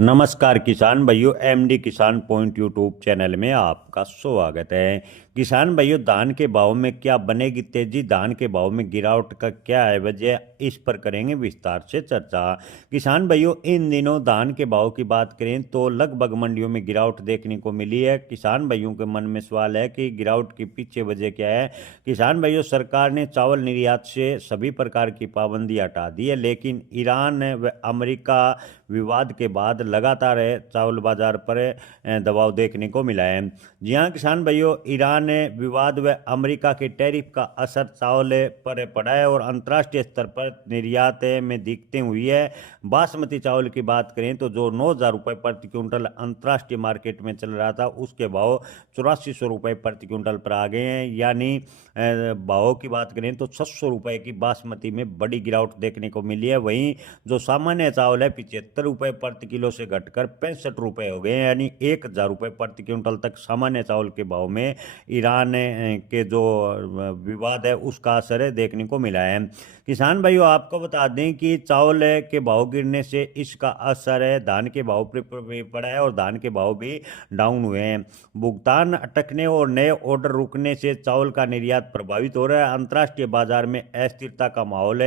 नमस्कार किसान भाइयों, एमडी किसान पॉइंट यूट्यूब चैनल में आपका स्वागत है। किसान भाइयों, धान के भाव में क्या बनेगी तेजी, धान के भाव में गिरावट का क्या है वजह, इस पर करेंगे विस्तार से चर्चा। किसान भाइयों, इन दिनों धान के भाव की बात करें तो लगभग मंडियों में गिरावट देखने को मिली है। किसान भाइयों के मन में सवाल है कि गिरावट के पीछे वजह क्या है। किसान भाइयों, सरकार ने चावल निर्यात से सभी प्रकार की पाबंदी हटा दी है, लेकिन ईरान व अमेरिका विवाद के बाद लगातार चावल बाजार पर दबाव देखने को मिला है। जी हाँ किसान भाइयों, ईरान विवाद व अमेरिका के टैरिफ का असर चावल पर पड़ा है और अंतर्राष्ट्रीय स्तर पर निर्यात में दिखते हुई है। बासमती चावल की बात करें तो जो 9,000 रुपये प्रति क्विंटल अंतर्राष्ट्रीय मार्केट में चल रहा था, उसके भाव 8400 रुपये प्रति क्विंटल पर आ गए हैं। यानी भाव की बात करें तो 600 रुपये की बासमती में बड़ी गिरावट देखने को मिली है। वहीं जो सामान्य चावल है 75 रुपये प्रति किलो से घटकर 65 रुपये हो गए हैं। यानी 1,000 रुपये प्रति क्विंटल तक सामान्य चावल के भाव में ईरान के जो विवाद है उसका असर देखने को मिला है। किसान भाइयों, आपको बता दें कि चावल के भाव गिरने से इसका असर धान के भाव पर पड़ा है और धान के भाव भी डाउन हुए हैं। भुगतान अटकने और नए ऑर्डर रुकने से चावल का निर्यात प्रभावित हो रहा है। अंतर्राष्ट्रीय बाजार में अस्थिरता का माहौल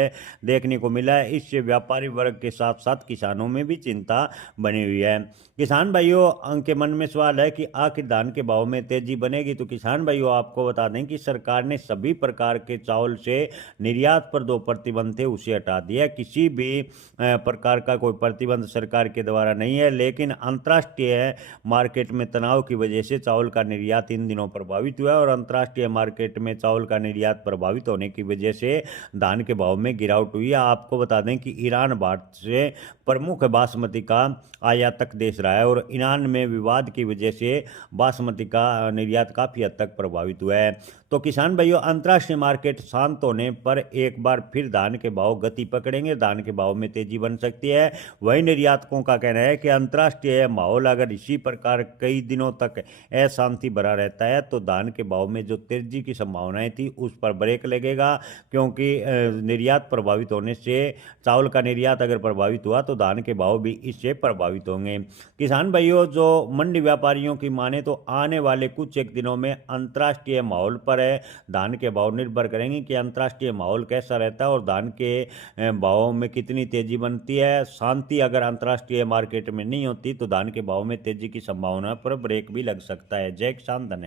देखने को मिला है। इससे व्यापारी वर्ग के साथ साथ किसानों में भी चिंता बनी हुई है। किसान भाइयों के मन में सवाल है कि आखिर धान के भाव में तेजी बनेगी। तो किसान भाइयों, आपको बता दें कि सरकार ने सभी प्रकार के चावल से निर्यात पर जो प्रतिबंध थे उसे हटा दिया। किसी भी प्रकार का कोई प्रतिबंध सरकार के द्वारा नहीं है, लेकिन अंतर्राष्ट्रीय मार्केट में तनाव की वजह से चावल का निर्यात इन दिनों प्रभावित हुआ है और अंतर्राष्ट्रीय मार्केट में चावल का निर्यात प्रभावित होने की वजह से धान के भाव में गिरावट हुई है। आपको बता दें कि ईरान भारत से प्रमुख बासमती का आयातक देश रहा है और ईरान में विवाद की वजह से बासमती का निर्यात काफ़ी हद तक प्रभावित हुआ है। तो किसान भाइयों, अंतर्राष्ट्रीय मार्केट शांत होने पर एक बार फिर धान के भाव गति पकड़ेंगे, धान के भाव में तेजी बन सकती है। वहीं निर्यातकों का कहना है कि अंतर्राष्ट्रीय माहौल अगर इसी प्रकार कई दिनों तक अशांति बना रहता है तो धान के भाव में जो तेजी की संभावनाएं थी उस पर ब्रेक लगेगा, क्योंकि निर्यात प्रभावित होने से चावल का निर्यात अगर प्रभावित हुआ तो धान के भाव भी इससे प्रभावित होंगे। किसान भाइयों, जो मंडी व्यापारियों की माने तो आने वाले कुछ एक दिनों में अंतर्राष्ट्रीय माहौल पर धान के भाव निर्भर करेंगे कि अंतर्राष्ट्रीय माहौल कैसा रहता है और धान के भाव में कितनी तेजी बनती है। शांति अगर अंतर्राष्ट्रीय मार्केट में नहीं होती तो धान के भाव में तेजी की संभावना पर ब्रेक भी लग सकता है। जय किसान, धन्यवाद।